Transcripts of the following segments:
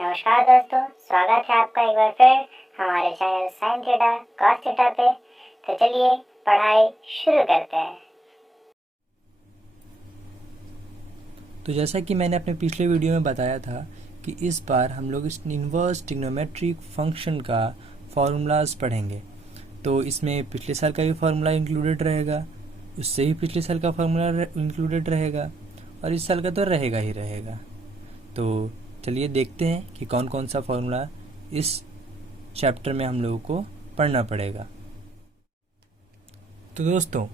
नमस्कार दोस्तों, स्वागत है आपका एक बार फिर हमारे channel sine theta cos theta पे। तो चलिए पढ़ाई शुरू करते हैं। तो जैसा कि मैंने अपने पिछले वीडियो में बताया था कि इस बार हम लोग इस इन्वर्स ट्रिग्नोमेट्रिक फंक्शन का फार्मूलाज पढ़ेंगे। तो इसमें पिछले साल का भी फार्मूला इंक्लूडेड रहेगा, उससे भी पिछले साल का फार्मूला इंक्लूडेड रहेगा और इस साल का तो रहेगा ही रहेगा। तो चलिए देखते हैं कि कौन कौन सा फार्मूला इस चैप्टर में हम लोगों को पढ़ना पड़ेगा। तो दोस्तों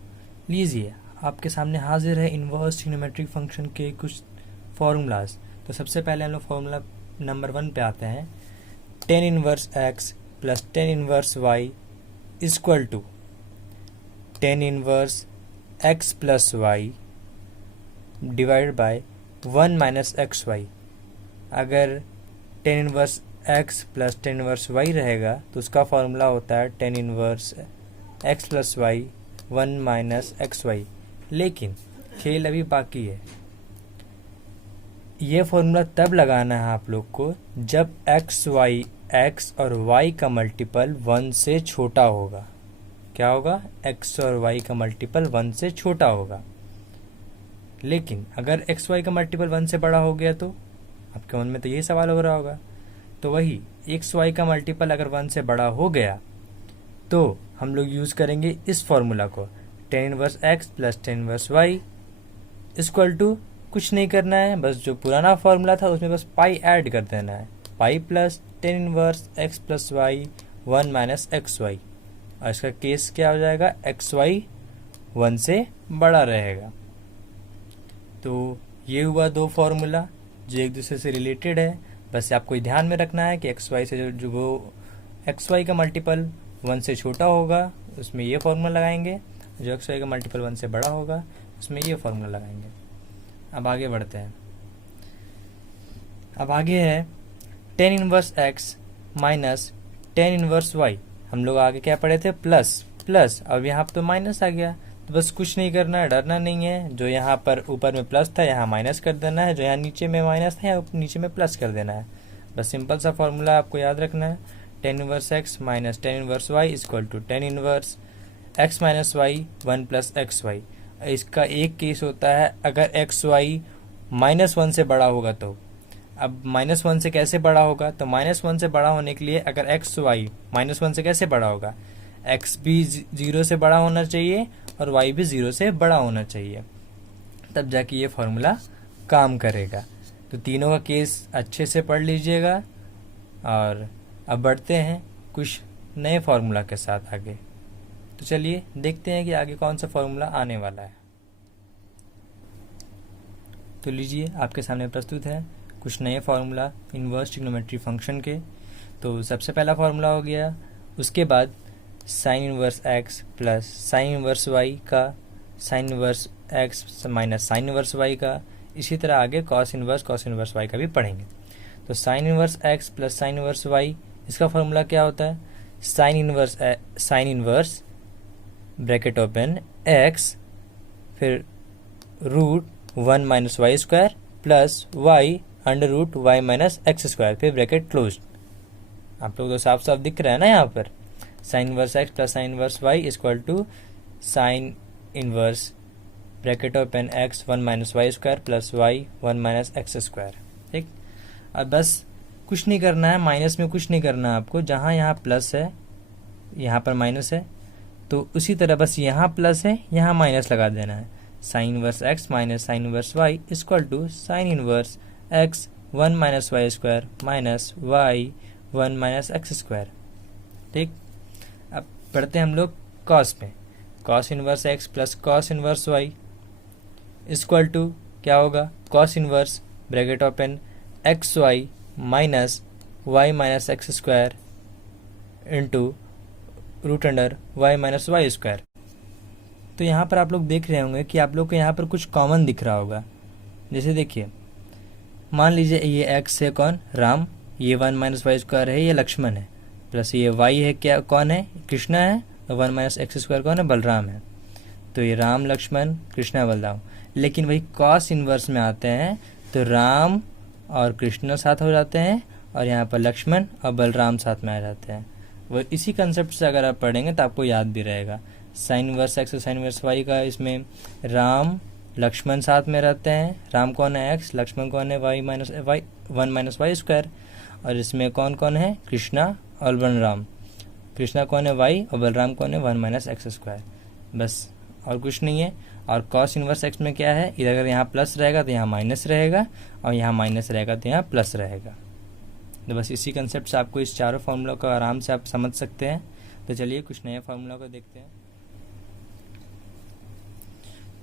लीजिए, आपके सामने हाजिर है इन्वर्स ट्रिग्नोमेट्रिक फंक्शन के कुछ फार्मूलाज। तो सबसे पहले हम लोग फार्मूला नंबर 1 पे आते हैं। Tan inverse x plus tan inverse y equal to tan inverse x plus y divide by 1 minus x y. अगर tan inverse x plus tan inverse y रहेगा तो उसका फार्मूला होता है tan inverse x plus y 1 minus x y. लेकिन खेल अभी बाकी है। ये फॉर्मूला तब लगाना है आप लोग को जब एक्स और वाई का मल्टीपल 1 से छोटा होगा। क्या होगा? एक्स और वाई का मल्टीपल 1 से छोटा होगा। लेकिन अगर एक्स वाई का मल्टीपल 1 से बड़ा हो गया तो आपके मन में तो यही सवाल हो रहा होगा। तो वही एक्स वाई का मल्टीपल अगर 1 से बड़ा हो गया तो हम लोग यूज़ करेंगे इस फॉर्मूला को, tan inverse x plus tan inverse y equal to, कुछ नहीं करना है, बस जो पुराना फॉर्मूला था उसमें बस पाई ऐड कर देना है। Pi plus tan inverse x plus y 1 minus x y. और इसका केस क्या हो जाएगा? एक्स वाई 1 से बड़ा रहेगा। तो ये हुआ दो फॉर्मूला जो एक दूसरे से रिलेटेड है। बस आपको ध्यान में रखना है कि एक्स वाई से जो वो एक्स वाई का मल्टीपल 1 से छोटा होगा उसमें ये फार्मूला लगाएंगे, जो एक्स वाई का मल्टीपल 1 से बड़ा होगा उसमें ये फार्मूला लगाएंगे। अब आगे बढ़ते हैं। अब आगे है tan inverse x minus tan inverse y. हम लोग आगे क्या पढ़े थे? प्लस। अब यहाँ पर तो माइनस आ गया, तो बस कुछ नहीं करना है, डरना नहीं है। जो यहाँ पर ऊपर में प्लस था यहाँ माइनस कर देना है, जो यहाँ नीचे में माइनस था यहाँ नीचे में प्लस कर देना है। बस सिंपल सा फॉर्मूला आपको याद रखना है, tan inverse x minus tan inverse y equal to tan inverse x minus y 1 plus x y. इसका एक केस होता है अगर एक्स वाई -1 से बड़ा होगा तो। अब -1 से कैसे बड़ा होगा? तो -1 से बड़ा होने के लिए अगर एक्स वाई -1 से कैसे बड़ा होगा? एक्स भी 0 से बड़ा होना चाहिए और वाई भी 0 से बड़ा होना चाहिए, तब जाके ये फॉर्मूला काम करेगा। तो तीनों का केस अच्छे से पढ़ लीजिएगा। और अब बढ़ते हैं कुछ नए फार्मूला के साथ आगे। तो चलिए देखते हैं कि आगे कौन सा फार्मूला आने वाला है। तो लीजिए, आपके सामने प्रस्तुत है कुछ नए फार्मूला इन्वर्स ट्रिग्नोमेट्री फंक्शन के। तो सबसे पहला फार्मूला हो गया, उसके बाद sine inverse x plus sine inverse y का sine inverse x minus sine inverse y का। इसी तरह आगे कॉस इनवर्स वाई का भी पढ़ेंगे। तो sine inverse x plus sine inverse y, इसका फॉर्मूला क्या होता है? Sine inverse bracket open x फिर root 1 minus y square plus y under root y minus x square फिर ब्रैकेट क्लोज। आप लोग तो साफ साफ दिख रहा है ना यहाँ पर। Sine inverse x plus sine inverse y equal to sine inverse bracket open x 1 minus y square plus y 1 minus x square. ठीक, अब बस कुछ नहीं करना है, माइनस में कुछ नहीं करना है आपको। जहाँ यहाँ प्लस है यहाँ पर माइनस है, तो उसी तरह बस यहाँ प्लस है यहाँ माइनस लगा देना है। Sine inverse x minus sine inverse y equal to sine inverse x 1 minus y square minus y 1 minus x square. ठीक, अब पढ़ते हैं हम लोग कॉस में। Cos inverse x plus cos inverse y equal to क्या होगा? Cos inverse bracket open x y minus y minus x square into root under y minus y square. तो यहाँ पर आप लोग देख रहे होंगे कि आप लोग को यहाँ पर कुछ कॉमन दिख रहा होगा। जैसे देखिए, मान लीजिए ये एक्स है कौन? राम। ये 1 माइनस वाई स्क्वायर है, ये लक्ष्मण है। प्लस ये वाई है, क्या कौन है? कृष्णा है। और 1 माइनस एक्स स्क्वायर कौन है? बलराम है। तो ये राम लक्ष्मण कृष्णा बलराम। लेकिन वही कॉस इनवर्स में आते हैं तो राम और कृष्ण साथ हो जाते हैं और यहाँ पर लक्ष्मण और बलराम साथ में आ जाते हैं। वो इसी कंसेप्ट से अगर आप पढ़ेंगे तो आपको याद भी रहेगा। साइन इनवर्स एक्स और साइन इनवर्स वाई का इसमें राम लक्ष्मण साथ में रहते हैं। राम कौन है? एक्स। लक्ष्मण कौन है? Y minus y, 1 minus y square. और इसमें कौन कौन है? कृष्णा और बलराम। कृष्णा कौन है? वाई। और बलराम कौन है? 1 माइनस एक्स स्क्वायर। बस और कुछ नहीं है। और कॉस इनवर्स एक्स में क्या है? इधर अगर यहाँ प्लस रहेगा तो यहाँ माइनस रहेगा, और यहाँ माइनस रहेगा तो यहाँ प्लस रहेगा। तो बस इसी कंसेप्ट से आपको इस चारों फार्मूला को आराम से आप समझ सकते हैं। तो चलिए कुछ नए फार्मूला को देखते हैं।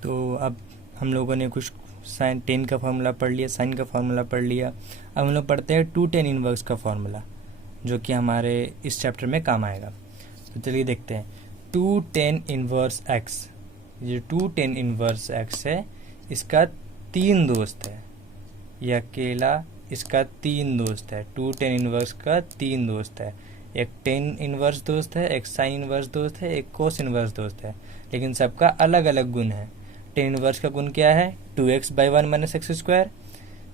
तो अब हम लोगों ने कुछ साइन टेन का फार्मूला पढ़ लिया, साइन का फार्मूला पढ़ लिया। अब हम लोग पढ़ते हैं 2 tan इनवर्स का फार्मूला, जो कि हमारे इस चैप्टर में काम आएगा। तो चलिए देखते हैं। 2 tan इनवर्स एक्स, ये 2 tan इनवर्स एक्स है, इसका 3 दोस्त है। ये अकेला इसका 3 दोस्त है। 2 tan इनवर्स का 3 दोस्त है। एक tan इनवर्स दोस्त है, एक साइन इनवर्स दोस्त है, एक कोस इनवर्स दोस्त है, लेकिन सबका अलग अलग गुण है। tan इनवर्स का गुण क्या है? 2x by 1 minus x square.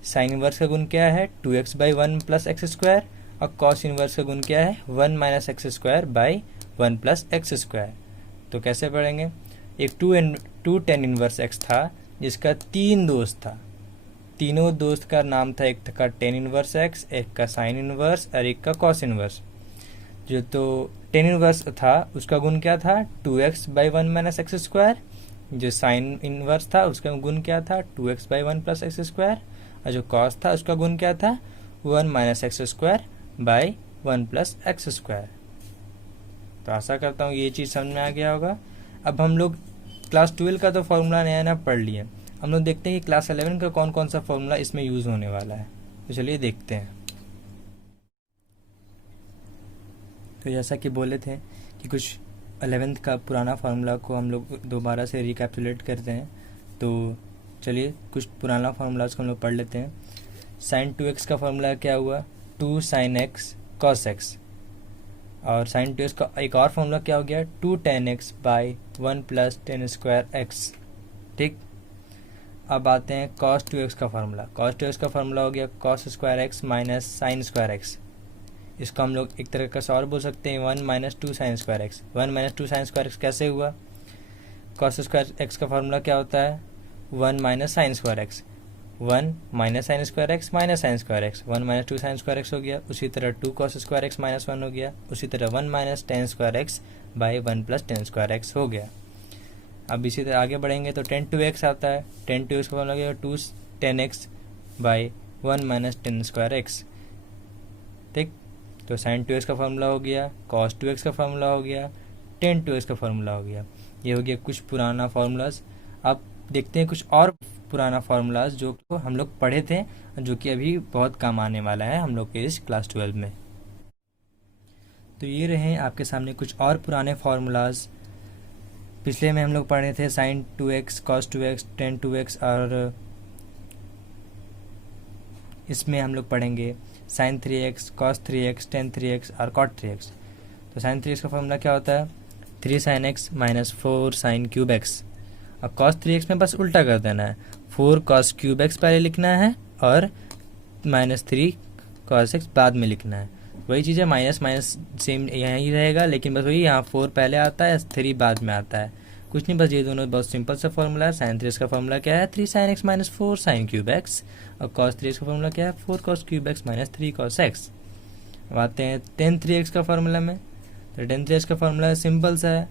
Sine inverse का गुण क्या है? 2x by 1 plus x square. और कॉस इनवर्स का गुण क्या है? 1 minus x square by 1 plus x square. तो कैसे पढ़ेंगे? एक 2 tan इनवर्स एक्स था जिसका 3 दोस्त था। तीनों दोस्त का नाम था, एक का tan इनवर्स एक्स, एक का साइन इनवर्स और एक का कॉस इनवर्स। जो तो tan इनवर्स था उसका गुण क्या था? 2x by 1 minus x square. जो साइन इनवर्स था उसका गुण क्या था? 2x by 1 plus x square. और जो कॉस था उसका गुण क्या था? 1 minus x square by 1 plus x square. तो आशा करता हूँ ये चीज़ समझ में आ गया होगा। अब हम लोग क्लास 12 का तो फॉर्मूला नया नया पढ़ लिए, हम लोग देखते हैं कि क्लास 11 का कौन कौन सा फॉर्मूला इसमें यूज़ होने वाला है। तो चलिए देखते हैं। तो जैसा कि बोले थे कि कुछ 11th का पुराना फार्मूला को हम लोग दोबारा से रिकैप्चुलेट करते हैं। तो चलिए कुछ पुराना फार्मूलाज को हम लोग पढ़ लेते हैं। साइन 2x का फार्मूला क्या हुआ? 2 sin x cos x। और साइन 2x का एक और फार्मूला क्या हो गया? 2 tan x by 1 plus tan square x। ठीक, अब आते हैं cos 2x का फार्मूला। cos 2x का फार्मूला हो गया cos square x minus sine square x। इसको हम लोग एक तरह का और बोल सकते हैं 1 minus 2 sign square x. 1 minus 2 sign square x कैसे हुआ? कॉस स्क्वायर एक्स का फार्मूला क्या होता है? 1 minus sign square x. 1 minus sign square x minus sign square x. 1 minus 2 sign square x हो गया। उसी तरह 2 कॉस स्क्वायर एक्स माइनस 1 हो गया। उसी तरह 1 minus tan square x by 1 plus ten square x हो गया। अब इसी तरह आगे बढ़ेंगे तो tan 2x आता है। tan 2x का फार्मूला क्या? 2 tan x by 1 minus tan square x. ठीक, तो साइन 2x का फार्मूला हो गया, cos 2x का फार्मूला हो गया, tan 2x का फार्मूला हो गया। ये हो गया कुछ पुराना फार्मूलाज। अब देखते हैं कुछ और पुराना फार्मूलाज जो हम लोग पढ़े थे, जो कि अभी बहुत काम आने वाला है हम लोग के इस क्लास 12 में। तो ये रहे आपके सामने कुछ और पुराने फार्मूलाज। पिछले में हम लोग पढ़े थे sign 2x, cos 2x, tan 2x, और इसमें हम लोग पढ़ेंगे sign 3x, cos 3x, tan 3x और cot 3x। तो साइन 3x का फॉर्मूला क्या होता है? 3 sin x minus 4 sin cube x। अब cos 3x में बस उल्टा कर देना है, 4 cos क्यूब x पहले लिखना है और माइनस 3 cos x बाद में लिखना है। वही चीज़ है, माइनस माइनस सेम यहाँ ही रहेगा, लेकिन बस वही यहाँ 4 पहले आता है, 3 बाद में आता है। कुछ नहीं, बस ये दोनों बहुत सिंपल सा फॉर्मूला है। साइन 3x का फॉर्मूला क्या है? 3 sin x minus 4 sin cube x। और cos 3x का फॉर्मूला क्या है? 4 cos cube x minus 3 cos x। अब आते हैं tan 3x का फॉर्मूला में। तो tan 3x का फॉर्मूला सिंपल सा है।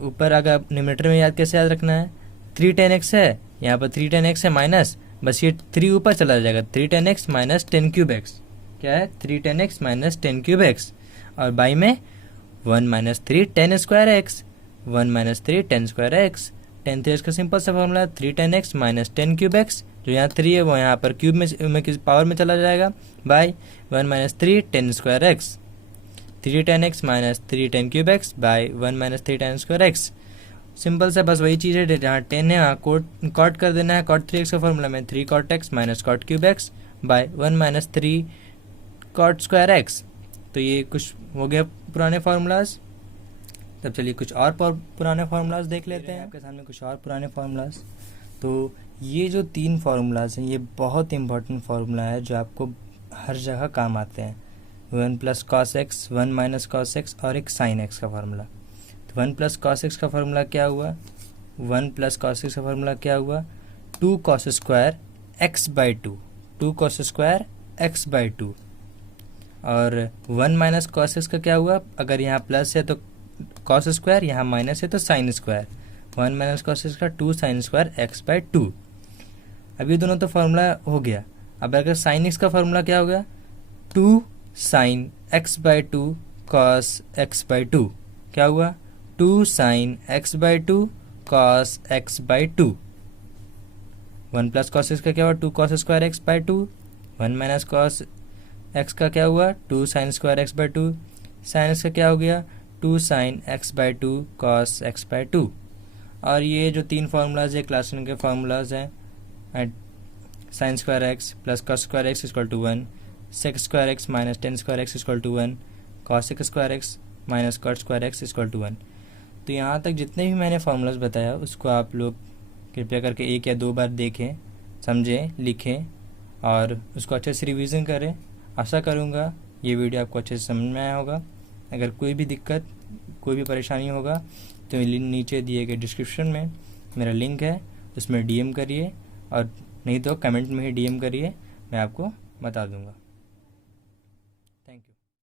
ऊपर अगर न्यूमरेटर में कैसे याद रखना है? 3 tan x है, यहाँ पर 3 tan x है माइनस, बस ये 3 ऊपर चला जाएगा, 3 tan x minus 10 cube x। क्या है? 3 tan x minus 10 cube x। और बाई में 1 minus 3 tan square x, 1 minus 3 tan square x। tan 3x का सिंपल सा formula 3 tan x minus 10 cube x। जो यहाँ 3 है वो यहाँ पर क्यूब में पावर में चला जाएगा, by 1 minus 3 tan square x। 3 tan x minus 3 tan cube x by 1 minus 3 tan square x। Simple सा बस वही चीज़ है, जहाँ 10 है वहाँ कॉट कर देना है। cot 3x का फॉर्मूला में 3 cot x minus cot cube x by 1 minus 3 cot square x। तो ये कुछ हो गया पुराने फार्मूलाज। तब चलिए कुछ और पुराने फार्मूलाज देख लेते हैं। आपके सामने कुछ और पुराने फार्मूलाज। तो ये जो 3 फार्मूलाज हैं ये बहुत इंपॉर्टेंट फार्मूला है, जो आपको हर जगह काम आते हैं। 1 plus cos x, 1 minus cos x और एक साइन एक्स का फार्मूला। तो 1 प्लस कॉस एक्स का फार्मूला क्या हुआ? 1 प्लस कॉस एक्स का फार्मूला क्या हुआ? 2 cos square x by 2, 2 cos square x by 2। और 1 माइनस कॉस एक्स का क्या हुआ? अगर यहाँ प्लस है तो कॉस स्क्वायर, यहाँ माइनस है तो sine square. 1 minus cos x का 2 साइन स्क्वायर एक्स बाई 2। अब ये दोनों तो फार्मूला हो गया। अब अगर साइन एक्स का फार्मूला क्या हो गया? 2 sine x by 2 cos x by 2। क्या हुआ? 2 sine x by 2 cos x by 2। 1 plus cos x का क्या हुआ? 2 cos square x by 2। 1 minus cos x का क्या हुआ? 2 sign square x by 2। Sine x का क्या हो गया? 2 sine x by 2 cos x by 2। और ये जो 3 फार्मूलाज है क्लास 10 के फार्मूलाज हैं, sine square x plus cos square x equal to 1, sec square x minus tan square x equal to 1, cos square x minus cot square x equal to 1। तो यहाँ तक जितने भी मैंने फार्मूलाज बताया उसको आप लोग कृपया करके 1 या 2 बार देखें, समझें, लिखें और उसको अच्छे से रिवीजन करें। आशा करूँगा ये वीडियो आपको अच्छे से समझ में आया होगा। अगर कोई भी दिक्कत, कोई भी परेशानी होगा तो नीचे दिए गए डिस्क्रिप्शन में मेरा लिंक है, उसमें DM करिए और नहीं तो कमेंट में ही DM करिए, मैं आपको बता दूँगा।